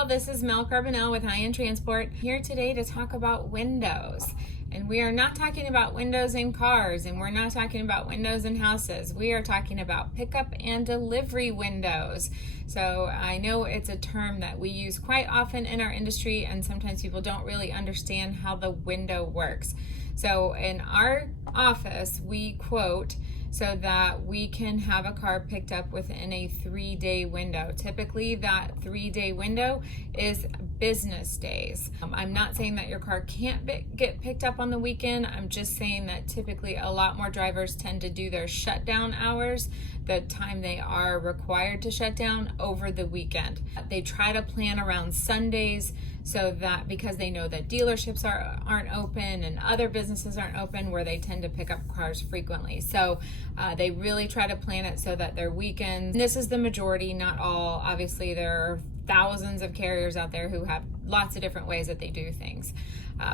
all, this is Mel Carbonell with High End Transport, here today to talk about windows. And we are not talking about windows in cars, and we're not talking about windows in houses. We are talking about pickup and delivery windows. So I know it's a term that we use quite often in our industry, and sometimes people don't really understand how the window works. So in our office, we quote so that we can have a car picked up within a 3-day window. Typically, that 3-day window is business days. I'm not saying that your car can't get picked up on the weekend. I'm just saying that typically a lot more drivers tend to do their shutdown hours, the time they are required to shut down, over the weekend. They try to plan around Sundays so that, because they know that dealerships aren't open and other businesses aren't open where they tend to pick up cars frequently. So they really try to plan it so that their weekends, this is the majority, not all. Obviously, there are thousands of carriers out there who have lots of different ways that they do things.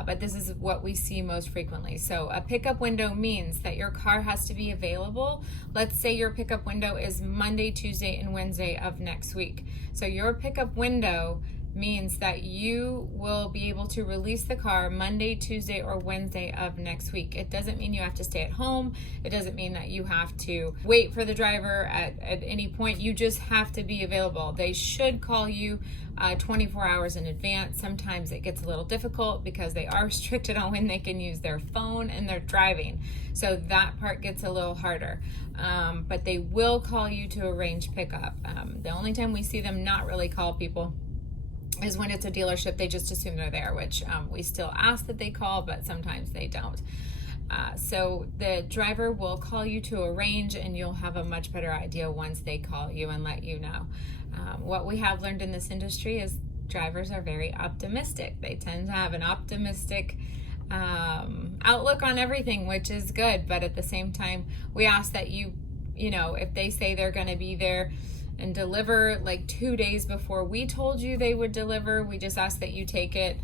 But this is what we see most frequently. So a pickup window means that your car has to be available. Let's say your pickup window is Monday, Tuesday, and Wednesday of next week. So your pickup window means that you will be able to release the car Monday, Tuesday, or Wednesday of next week. It doesn't mean you have to stay at home. It doesn't mean that you have to wait for the driver at any point. You just have to be available. They should call you 24 hours in advance. Sometimes it gets a little difficult because they are restricted on when they can use their phone and they're driving. So that part gets a little harder. But they will call you to arrange pickup. The only time we see them not really call people is when it's a dealership. They just assume they're there, which we still ask that they call, but sometimes they don't. So the driver will call you to arrange, and you'll have a much better idea once they call you and let you know. What we have learned in this industry is drivers are very optimistic. They tend to have an optimistic outlook on everything, which is good. But at the same time, we ask that you know, if they say they're going to be there and deliver like 2 days before we told you they would deliver, we just ask that you take it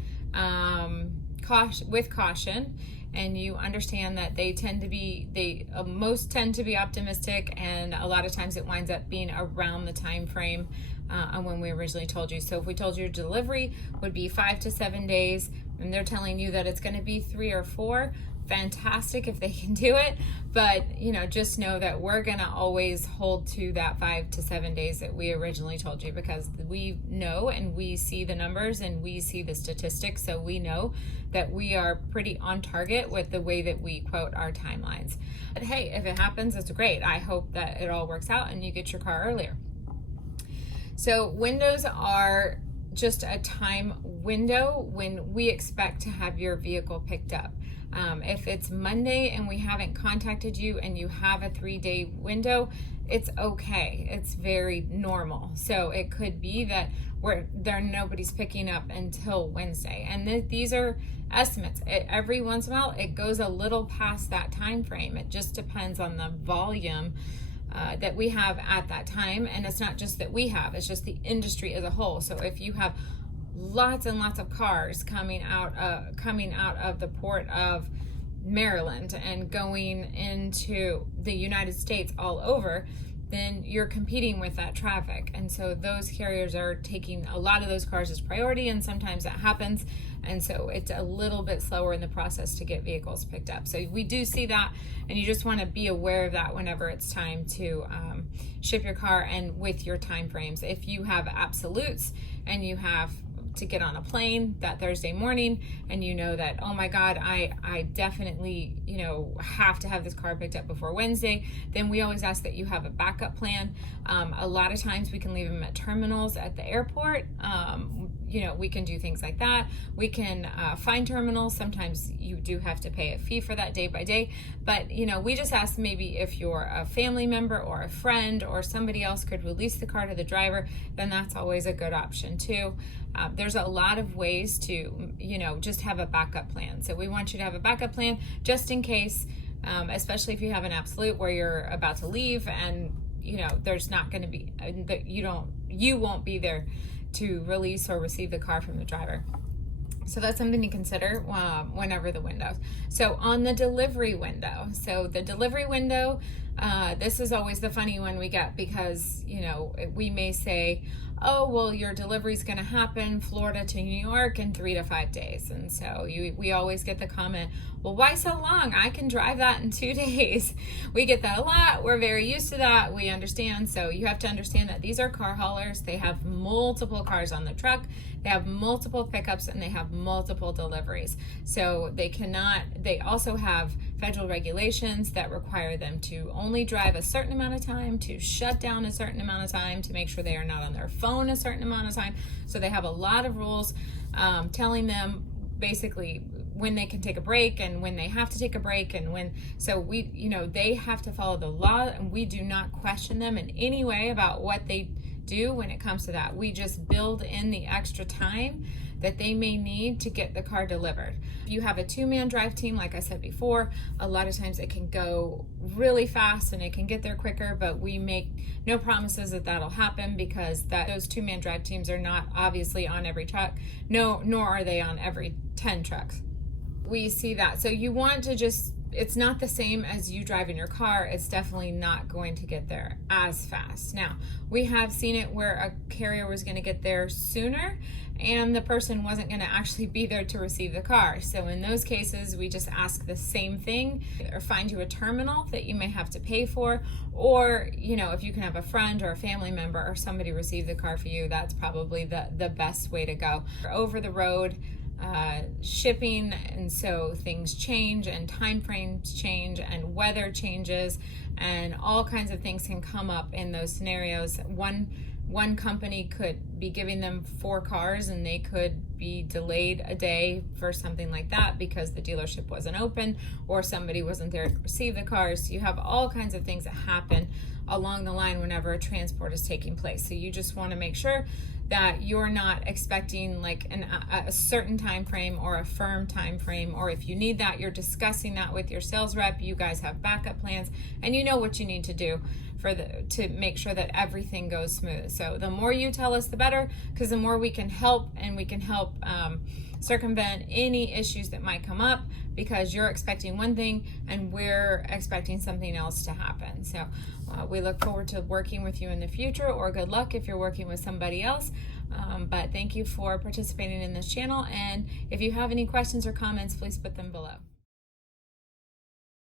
with caution, and you understand that most tend to be optimistic, and a lot of times it winds up being around the time frame on when we originally told you. So if we told you delivery would be 5 to 7 days, and they're telling you that it's going to be 3 or 4, fantastic if they can do it. But just know that we're gonna always hold to that 5 to 7 days that we originally told you, because we know and we see the numbers and we see the statistics, so we know that we are pretty on target with the way that we quote our timelines. But hey, if it happens, it's great. I hope that it all works out and you get your car earlier. So windows are just a time window when we expect to have your vehicle picked up. If it's Monday and we haven't contacted you and you have a 3-day window, it's okay. It's very normal. So it could be that nobody's picking up until Wednesday. And these are estimates. Every once in a while, it goes a little past that time frame. It just depends on the volume that we have at that time. And it's not just that we have, it's just the industry as a whole. So if you have lots and lots of cars coming out of the port of Maryland and going into the United States all over, then you're competing with that traffic. And so those carriers are taking a lot of those cars as priority, and sometimes that happens. And so it's a little bit slower in the process to get vehicles picked up. So we do see that, and you just want to be aware of that whenever it's time to ship your car and with your time frames. If you have absolutes and you have to get on a plane that Thursday morning, and you know that, oh my God, I definitely, have to have this car picked up before Wednesday, then we always ask that you have a backup plan. A lot of times we can leave them at terminals at the airport. We can do things like that. We can find terminals. Sometimes you do have to pay a fee for that day by day, but we just ask maybe if you're a family member or a friend or somebody else could release the car to the driver, then that's always a good option too. There's a lot of ways to, just have a backup plan. So we want you to have a backup plan just in case, especially if you have an absolute where you're about to leave and, there's not going to be, you won't be there to release or receive the car from the driver. So that's something to consider whenever the window. So on the delivery window, This is always the funny one we get, because we may say, oh, well, your delivery is going to happen Florida to New York in 3 to 5 days. And so we always get the comment, well, why so long? I can drive that in 2 days. We get that a lot. We're very used to that. We understand. So you have to understand that these are car haulers. They have multiple cars on the truck. They have multiple pickups, and they have multiple deliveries. So they also have federal regulations that require them to only drive a certain amount of time, to shut down a certain amount of time, to make sure they are not on their phone a certain amount of time. So they have a lot of rules telling them basically when they can take a break and when they have to take a break, and they have to follow the law, and we do not question them in any way about what they do when it comes to that. We just build in the extra time that they may need to get the car delivered. If you have a 2-man drive team, like I said before, a lot of times it can go really fast and it can get there quicker, but we make no promises that that'll happen, because those 2-man drive teams are not obviously on every truck, nor are they on every 10 trucks. We see that. So you want to it's not the same as you driving your car. It's definitely not going to get there as fast. Now, we have seen it where a carrier was going to get there sooner and the person wasn't going to actually be there to receive the car. So in those cases, we just ask the same thing, or find you a terminal that you may have to pay for, or if you can have a friend or a family member or somebody receive the car for you, that's probably the best way to go. Over the road shipping, and so things change and time frames change and weather changes, and all kinds of things can come up in those scenarios. One company could be giving them 4 cars and they could be delayed a day for something like that because the dealership wasn't open or somebody wasn't there to receive the cars. So you have all kinds of things that happen along the line whenever a transport is taking place. So you just want to make sure that you're not expecting like a certain time frame or a firm time frame, or if you need that, you're discussing that with your sales rep. You guys have backup plans and you know what you need to do to make sure that everything goes smooth. So the more you tell us, the better, because the more we can help, and we can help circumvent any issues that might come up, because you're expecting one thing and we're expecting something else to happen. So we look forward to working with you in the future, or good luck if you're working with somebody else. But thank you for participating in this channel, and if you have any questions or comments, please put them below.